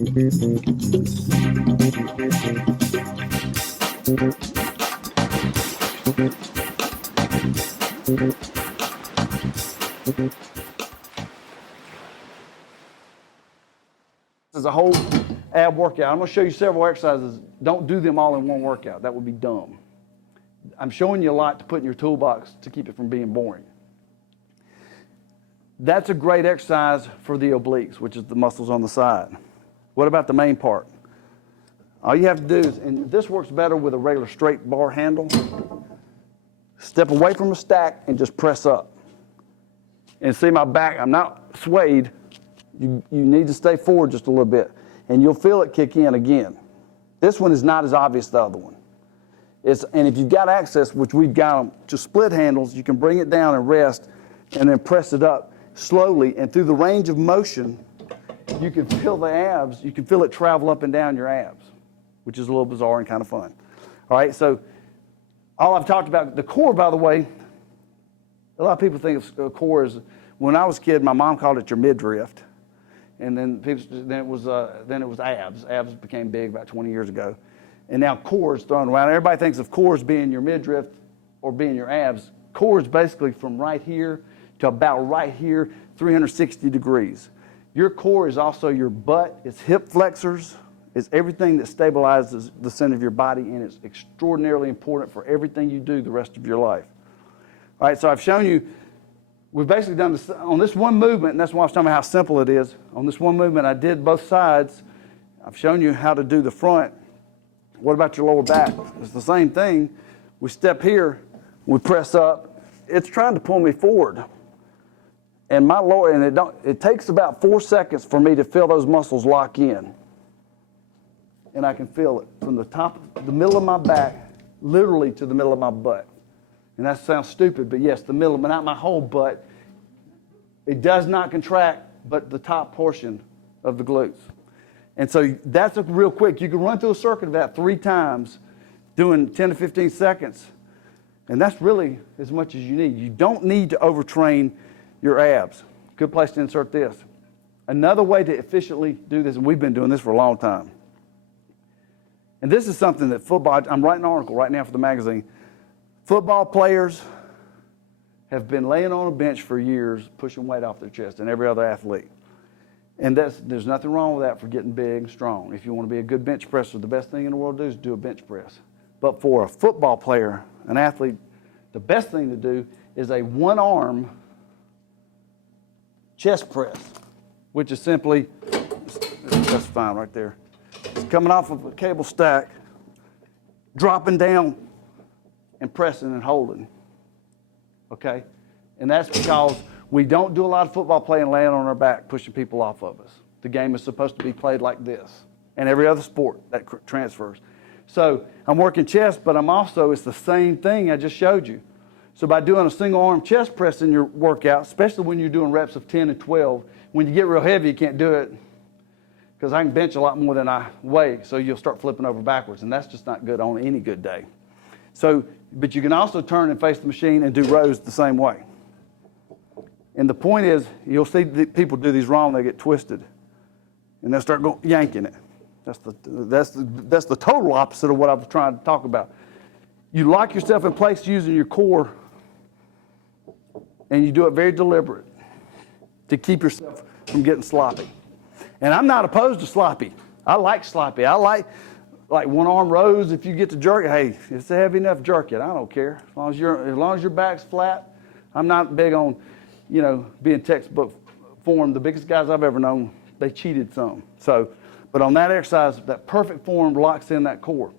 This is a whole ab workout. I'm going to show you several exercises. Don't do them all in one workout. That would be dumb. I'm showing you a lot to put in your toolbox to keep it from being boring. That's a great exercise for the obliques, which is the muscles on the side. What about the main part? All you have to do is, and this works better with a regular straight bar handle, step away from a stack and just press up. And see my back, I'm not swayed. You need to stay forward just a little bit, and you'll feel it kick in again. This one is not as obvious as the other one. And if you've got access, which we've got them, to split handles, you can bring it down and rest, and then press it up slowly. And through the range of motion, you can feel the abs. You can feel it travel up and down your abs, which is a little bizarre and kind of fun. All right, so all I've talked about, the core, by the way, a lot of people think of core as, when I was a kid, my mom called it your midriff. And then it was abs. Abs became big about 20 years ago. And now core is thrown around. Everybody thinks of core as being your midriff or being your abs. Core is basically from right here to about right here, 360 degrees. Your core is also your butt, it's hip flexors, it's everything that stabilizes the center of your body, and it's extraordinarily important for everything you do the rest of your life. All right, so I've shown you, we've basically done this on this one movement, and that's why I was talking about how simple it is. On this one movement, I did both sides. I've shown you how to do the front. What about your lower back? It's the same thing. We step here, we press up. It's trying to pull me forward. And my lower, and it takes about 4 seconds for me to feel those muscles lock in. And I can feel it from the top, the middle of my back, literally to the middle of my butt. And that sounds stupid, but yes, the middle, but not my whole butt. It does not contract, but the top portion of the glutes. And so that's a real quick. You can run through a circuit about 3 times, doing 10 to 15 seconds. And that's really as much as you need. You don't need to overtrain your abs. Good place to insert this. Another way to efficiently do this, and we've been doing this for a long time. And this is something that football, I'm writing an article right now for the magazine. Football players have been laying on a bench for years, pushing weight off their chest, and every other athlete. And there's nothing wrong with that for getting big and strong. If you want to be a good bench presser, the best thing in the world to do is do a bench press. But for a football player, an athlete, the best thing to do is a one-arm chest press, which is simply, that's fine right there. It's coming off of a cable stack, dropping down, and pressing and holding, okay? And that's because we don't do a lot of football playing laying on our back, pushing people off of us. The game is supposed to be played like this, and every other sport that transfers. So I'm working chest, but I'm also, it's the same thing I just showed you. So by doing a single arm chest press in your workout, especially when you're doing reps of 10 and 12, when you get real heavy, you can't do it because I can bench a lot more than I weigh, so you'll start flipping over backwards, and that's just not good on any good day. So, but you can also turn and face the machine and do rows the same way. And the point is, you'll see people do these wrong, they get twisted, and they'll start yanking it. That's the total opposite of what I was trying to talk about. You lock yourself in place using your core, and you do it very deliberate to keep yourself from getting sloppy. And I'm not opposed to sloppy. I like sloppy. I like one arm rows. If you get to jerk it, hey, it's heavy enough, jerk it. I don't care. As long as your back's flat. I'm not big on, being textbook form. The biggest guys I've ever known, they cheated some. So, but on that exercise, that perfect form locks in that core.